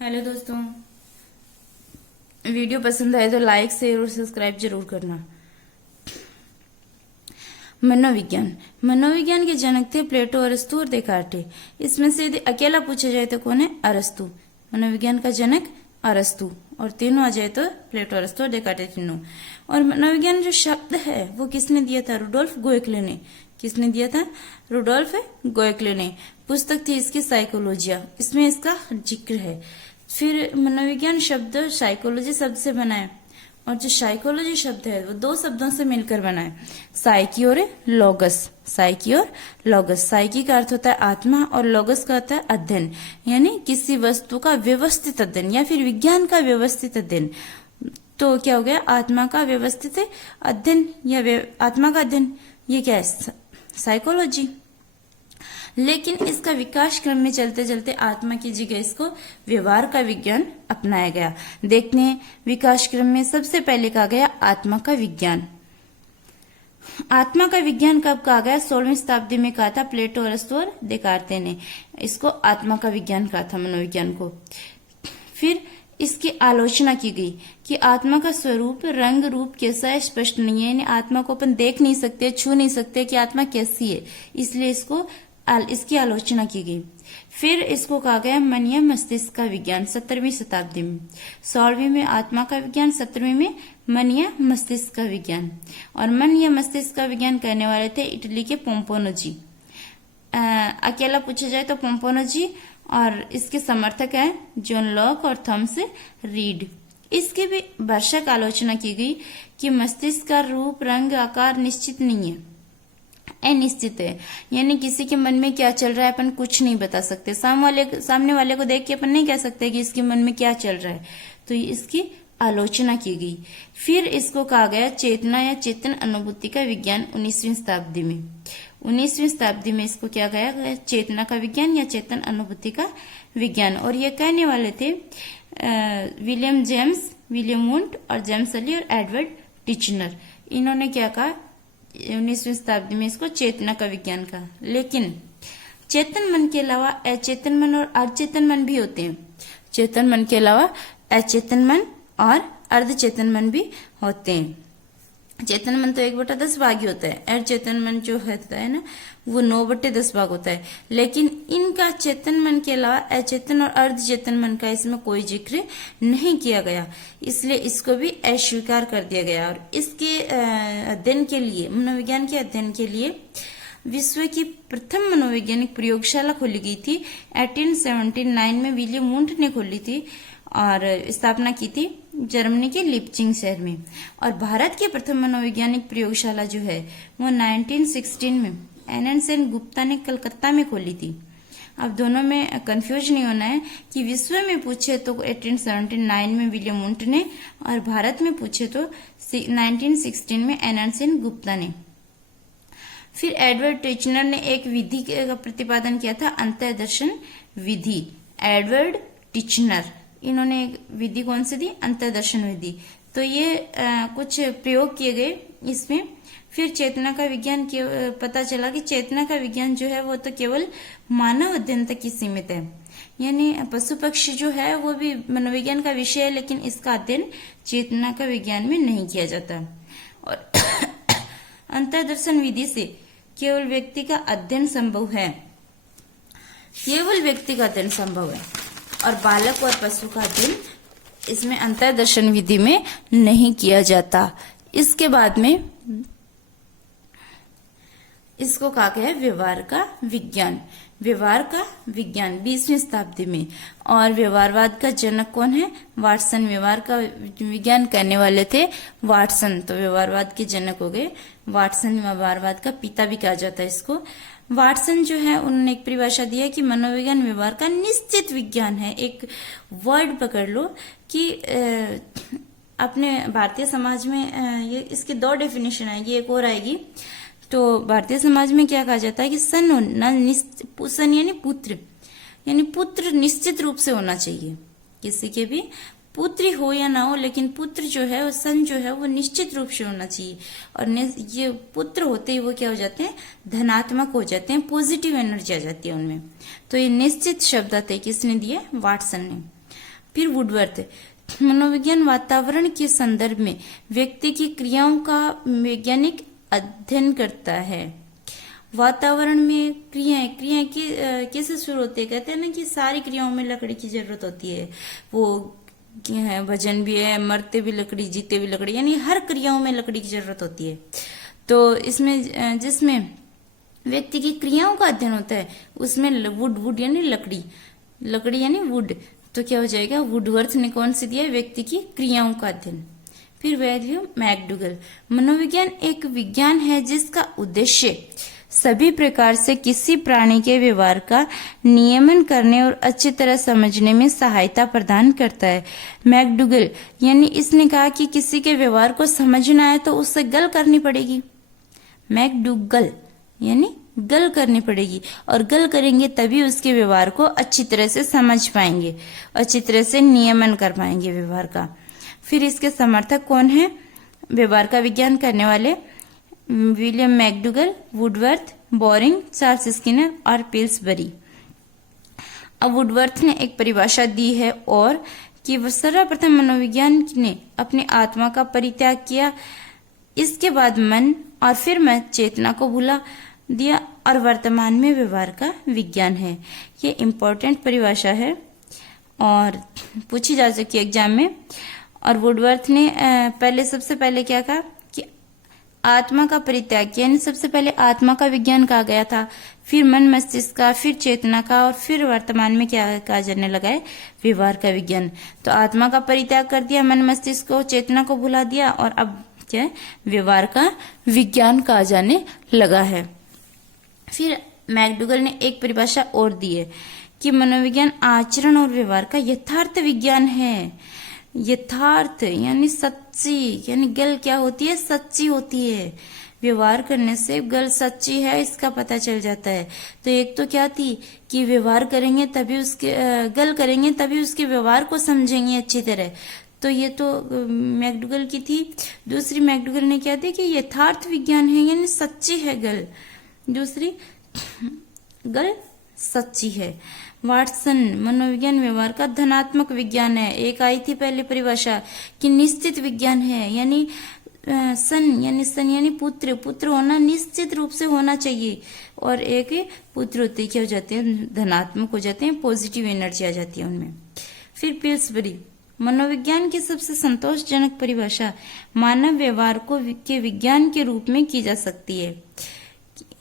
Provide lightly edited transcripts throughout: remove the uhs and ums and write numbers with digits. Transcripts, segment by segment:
Hello दोस्तों, video पसंद आए तो लाइक शेयर और सब्सक्राइब जरूर करना। मनोविज्ञान मनोविज्ञान के जनक थे प्लेटो, अरस्तु और देकार्टे। इसमें से यदि अकेला पूछा जाए तो कौन है? अरस्तु। मनोविज्ञान का जनक अरस्तु, और तीनों आ जाए तो प्लेटो, अरस्तु और देकार्टे तीनों। और मनोविज्ञान जो शब्द है वो किसने दिया था? रुडोल्फ गोएकले ने। किसने दिया था? रुडोल्फ गोएकले ने। पुस्तक थी इसकी साइकोलॉजिया, इसमें इसका जिक्र है। फिर मनोविज्ञान शब्द साइकोलॉजी शब्द से बना है, और जो साइकोलॉजी शब्द है वो दो शब्दों से मिलकर बना है, साइकी और लोगस। साइकी और लोगस। साइकी का अर्थ होता है आत्मा और लोगस का होता है अध्ययन, यानी किसी वस्तु का व्यवस्थित अध्ययन या फिर विज्ञान का व्यवस्थित अध्ययन। तो क्या हो गया? आत्मा का व्यवस्थित अध्ययन या आत्मा का अध्ययन, ये क्या है? साइकोलॉजी। लेकिन इसका विकास क्रम में चलते चलते आत्मा की जगह इसको व्यवहार का विज्ञान अपनाया गया। देखते हैं, विकास क्रम में सबसे पहले कहा गया आत्मा का विज्ञान। आत्मा का विज्ञान कब कहा गया? 16वीं शताब्दी में कहा था प्लेटो, अरस्तु और देकार्ते ने। इसको आत्मा का विज्ञान कहा था, मनोविज्ञान को। फिर इसकी आलोचना की गई कि आत्मा का स्वरूप, रंग, रूप कैसा है स्पष्ट नहीं है, यानी आत्मा को अपन देख नहीं सकते, छू नहीं सकते कि आत्मा कैसी है, इसलिए इसकी आलोचना की गई। फिर इसको कहा गया मन या मस्तिष्क का विज्ञान 17वीं शताब्दी में। 16वीं में आत्मा का विज्ञान, 17वीं में मन या मस्तिष्क का विज्ञान। और मन या मस्तिष्क का विज्ञान करने वाले थे इटली के पोम्पोनोजी। अकेला पूछा जाए तो पोम्पोनोजी, और इसके समर्थक हैं जॉन लॉक और थॉमस रीड। इसकी भी भरसक आलोचना की गई कि मस्तिष्क का रूप, रंग, आकार निश्चित नहीं है, अनिश्चित है, यानी किसी के मन में क्या चल रहा है अपन कुछ नहीं बता सकते। सामने वाले को देख के अपन नहीं कह सकते कि इसके मन में क्या चल रहा है, तो इसकी आलोचना की गई। फिर इसको कहा गया चेतना या चेतन अनुभूति का विज्ञान 19वीं शताब्दी में। 19वीं शताब्दी में इसको क्या गया? चेतना का विज्ञान या चेतन अनुभूति का विज्ञान। और ये कहने वाले थे विलियम जेम्स, विलियम वुंट और जेम्स अली और एडवर्ड टिचनर। इन्होंने क्या कहा? 19वीं शताब्दी में इसको चेतना का विज्ञान कहा। लेकिन चेतन मन के अलावा अचेतन मन और अर्धचेतन मन भी होते हैं। चेतन मन के अलावा अचेतन मन और अर्धचेतन मन भी होते हैं। चेतन मन तो 1/10 भाग ही होता है, अर्धचेतन मन जो होता है ना वो 9/10 भाग होता है। लेकिन इनका चेतन मन के अलावा अचेतन और अर्धचेतन मन का इसमें कोई जिक्र नहीं किया गया, इसलिए इसको भी अस्वीकार कर दिया गया। और इसके अध्ययन के लिए, मनोविज्ञान के अध्ययन के लिए विश्व की प्रथम मनोवैज्ञानिक प्रयोगशाला खोली गई थी 1879 में। विलियम वुंट ने खोली थी और स्थापना की थी जर्मनी के लिप्चिंग शहर में। और भारत की प्रथम मनोवैज्ञानिक प्रयोगशाला जो है वो 1916 में एन गुप्ता ने कलकत्ता में खोली थी। अब दोनों में कंफ्यूज नहीं होना है कि विश्व में पूछे तो 1879 में विलियम वुंट ने, और भारत में पूछे तो 1916 में एन गुप्ता ने। फिर एडवर्ड टिचनर ने एक विधि का प्रतिपादन किया था, अंतर्दर्शन विधि। एडवर्ड टिचनर, इन्होंने एक विधि कौन सी दी? अंतर्दर्शन विधि। तो ये कुछ प्रयोग किए गए इसमें। फिर चेतना का विज्ञान पता चला कि चेतना का विज्ञान जो है वो तो केवल मानव अध्ययन तक ही सीमित है, यानी पशु पक्षी जो है वो भी मनोविज्ञान का विषय है, लेकिन इसका अध्ययन चेतना का विज्ञान में नहीं किया जाता। और अंतर्दर्शन विधि से केवल व्यक्ति का अध्ययन संभव है, केवल व्यक्ति का अध्ययन संभव है, और बालक और पशु का अध्ययन इसमें अंतर्दर्शन विधि में नहीं किया जाता। इसके बाद में इसको कहा गया है व्यवहार का विज्ञान। व्यवहार का विज्ञान 20वीं शताब्दी में। और व्यवहारवाद का जनक कौन है? वाटसन। व्यवहार का विज्ञान करने वाले थे वाटसन, तो व्यवहारवाद के जनक हो गए वाटसन। व्यवहारवाद का पिता भी कहा जाता है इसको। वाटसन जो है उन्होंने एक परिभाषा दी है कि मनोविज्ञान व्यवहार का निश्चित विज्ञान है। एक वर्ड पकड़ लो कि अपने भारतीय समाज में ये इसकी 2 डेफिनेशन आएगी, एक और आएगी। तो भारतीय समाज में क्या कहा जाता है कि सन यानी पुत्र, यानी पुत्र निश्चित रूप से होना चाहिए। किसी के भी पुत्री हो या ना हो, लेकिन पुत्र जो है वो सन जो है वो निश्चित रूप से होना चाहिए। और ये पुत्र होते ही वो क्या हो जाते हैं? धनात्मक हो जाते हैं, पॉजिटिव एनर्जी आ जाती है उनमें। तो ये निश्चित शब्द आते किसने दिए? वाटसन ने। फिर वुडवर्थ, मनोविज्ञान वातावरण के संदर्भ में व्यक्ति की क्रियाओं का वैज्ञानिक अध्ययन करता है। वातावरण में क्रियाएं कैसे शुरू होती है? कहते हैं ना कि सारी क्रियाओं में लकड़ी की जरूरत होती है। वो है, वजन भी है, मरते भी लकड़ी, जीते भी लकड़ी, यानी हर क्रियाओं में लकड़ी की जरूरत होती है। तो इसमें जिसमें व्यक्ति की क्रियाओं का अध्ययन होता है उसमें वुड यानी लकड़ी यानी वुड, तो क्या हो जाएगा? वुडवर्थ ने कौन सी दिया है? व्यक्ति की क्रियाओं का अध्ययन। फिर वैल्यू मैकडूगल, मनोविज्ञान एक विज्ञान है जिसका उद्देश्य सभी प्रकार से किसी प्राणी के व्यवहार का नियमन करने और अच्छी तरह समझने में सहायता प्रदान करता है। मैकडूगल यानी इसने कहा कि किसी के व्यवहार को समझना है तो उससे गल करनी पड़ेगी। मैकडूगल यानी गल करनी पड़ेगी, और गल करेंगे तभी उसके व्यवहार को अच्छी तरह से समझ पाएंगे, अच्छी तरह से नियमन कर पाएंगे व्यवहार का। फिर इसके समर्थक कौन है? व्यवहार का विज्ञान करने वाले William McDougall, Woodworth, boring, Charles Skinner और पिल्सबरी। अब वुडवर्थ ने एक परिभाषा दी है और कि सर्वप्रथम मनोविज्ञान ने अपनी आत्मा का परित्याग किया, इसके बाद मन और फिर मैं चेतना को भुला दिया और वर्तमान में व्यवहार का विज्ञान है। ये इम्पोर्टेंट परिभाषा है और पूछी जा चुकी है एग्जाम में। और वुडवर्थ ने सबसे पहले क्या कहा कि आत्मा का परित्याग किया, यानी सबसे पहले आत्मा का विज्ञान कहा गया था, फिर मन मस्तिष्क का, फिर चेतना का, और फिर वर्तमान में क्या कहा जाने लगा है? व्यवहार का विज्ञान। तो आत्मा का परित्याग कर दिया, मन मस्तिष्क को, चेतना को भुला दिया, और अब क्या है? व्यवहार का विज्ञान कहा जाने लगा है। फिर मैकडूगल ने एक परिभाषा और दी है कि मनोविज्ञान आचरण और व्यवहार का यथार्थ विज्ञान है। यथार्थ यानी सच्ची, यानी गल क्या होती है? सच्ची होती है। व्यवहार करने से गल सच्ची है इसका पता चल जाता है। तो एक तो क्या थी कि व्यवहार करेंगे तभी उसके गल करेंगे तभी उसके व्यवहार को समझेंगे अच्छी तरह, तो ये तो मैकडूगल की थी। दूसरी मैकडूगल ने क्या दी कि यथार्थ विज्ञान है, यानी सच्ची है गल। दूसरी गल सच्ची है। वाटसन, मनोविज्ञान व्यवहार का धनात्मक विज्ञान है। एक आई थी पहले परिभाषा कि निश्चित विज्ञान है, यानी सन यानी पुत्र होना निश्चित रूप से होना चाहिए, और एक पुत्र होते क्या हो जाते हैं? धनात्मक हो जाते हैं, पॉजिटिव एनर्जी आ जाती है उनमें। फिर पिल्सबरी, मनोविज्ञान की सबसे संतोषजनक परिभाषा मानव व्यवहार के विज्ञान के रूप में की जा सकती है।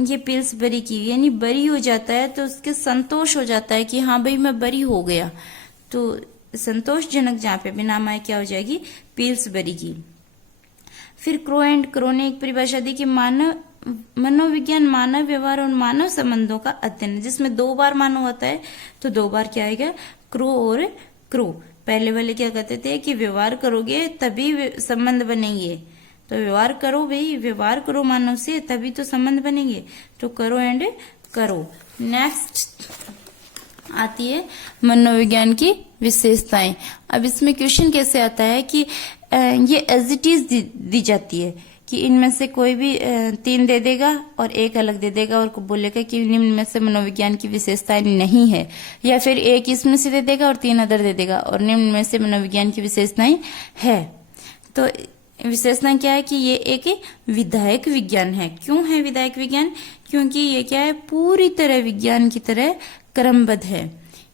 ये पिल्सबरी की, यानी बरी हो जाता है तो उसके संतोष हो जाता है कि हाँ भाई मैं बरी हो गया, तो संतोषजनक जहाँ पे भी नाम आए क्या हो जाएगी? पिल्सबरी की। फिर क्रो ने एक परिभाषा दी कि मनोविज्ञान मानव व्यवहार और मानव संबंधों का अध्ययन है, जिसमें 2 बार मानव होता है, तो 2 बार क्या आएगा? क्रो और क्रो। पहले वाले क्या कहते थे कि व्यवहार करोगे तभी संबंध बनेंगे, तो व्यवहार करो भाई, व्यवहार करो मानव से तभी तो संबंध बनेंगे, तो करो एंड करो। नेक्स्ट आती है मनोविज्ञान की विशेषताएं। अब इसमें क्वेश्चन कैसे आता है कि ये एज इट इज दी जाती है कि इनमें से कोई भी 3 दे देगा और एक अलग दे देगा और बोलेगा कि निम्न में से मनोविज्ञान की विशेषताएं नहीं है, या फिर एक इसमें से दे देगा और 3 अदर दे देगा और निम्न में से मनोविज्ञान की विशेषताएं है। तो विशेषता क्या है कि ये एक विधायक विज्ञान है। क्यों है विधायक विज्ञान? क्योंकि ये क्या है? पूरी तरह विज्ञान की तरह क्रमबद्ध है,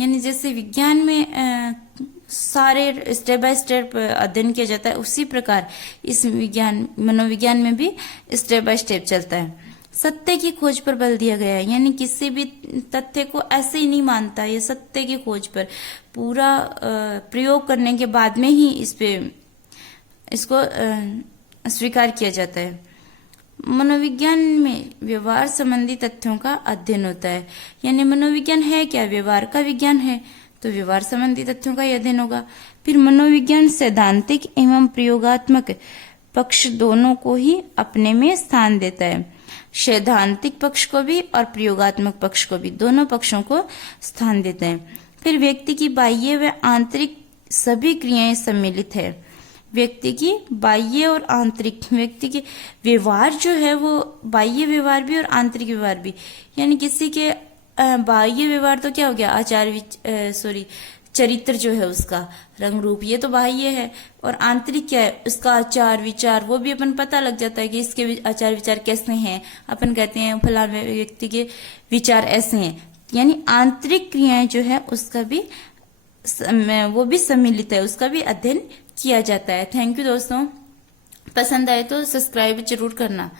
यानी जैसे विज्ञान में सारे स्टेप बाय स्टेप अध्ययन किया जाता है, उसी प्रकार इस मनोविज्ञान में भी स्टेप बाय स्टेप चलता है। सत्य की खोज पर बल दिया गया है, यानी किसी भी तथ्य को ऐसे ही नहीं मानता, ये सत्य की खोज पर पूरा प्रयोग करने के बाद में ही इसको स्वीकार किया जाता है। मनोविज्ञान में व्यवहार संबंधी तथ्यों का अध्ययन होता है, यानी मनोविज्ञान है क्या? व्यवहार का विज्ञान है, तो व्यवहार संबंधी तथ्यों का अध्ययन होगा। फिर मनोविज्ञान सैद्धांतिक एवं प्रयोगात्मक पक्ष दोनों को ही अपने में स्थान देता है। सैद्धांतिक पक्ष को भी और प्रयोगात्मक पक्ष को भी, दोनों पक्षों को स्थान देता है। फिर व्यक्ति की बाह्य व आंतरिक सभी क्रियाएं सम्मिलित है। व्यक्ति की बाह्य और आंतरिक, व्यक्ति के व्यवहार जो है वो बाह्य व्यवहार भी और आंतरिक व्यवहार भी, यानी किसी के बाह्य व्यवहार तो क्या हो गया? चरित्र जो है उसका, रंग रूप ये तो बाह्य है। और आंतरिक क्या है, उसका आचार विचार, वो भी अपन पता लग जाता है कि इसके आचार विचार कैसे हैं। अपन कहते हैं फला व्यक्ति के विचार ऐसे हैं, यानी आंतरिक क्रियाएं जो है उसका भी वो भी सम्मिलित है, उसका भी अध्ययन किया जाता है। थैंक यू दोस्तों, पसंद आए तो सब्सक्राइब जरूर करना।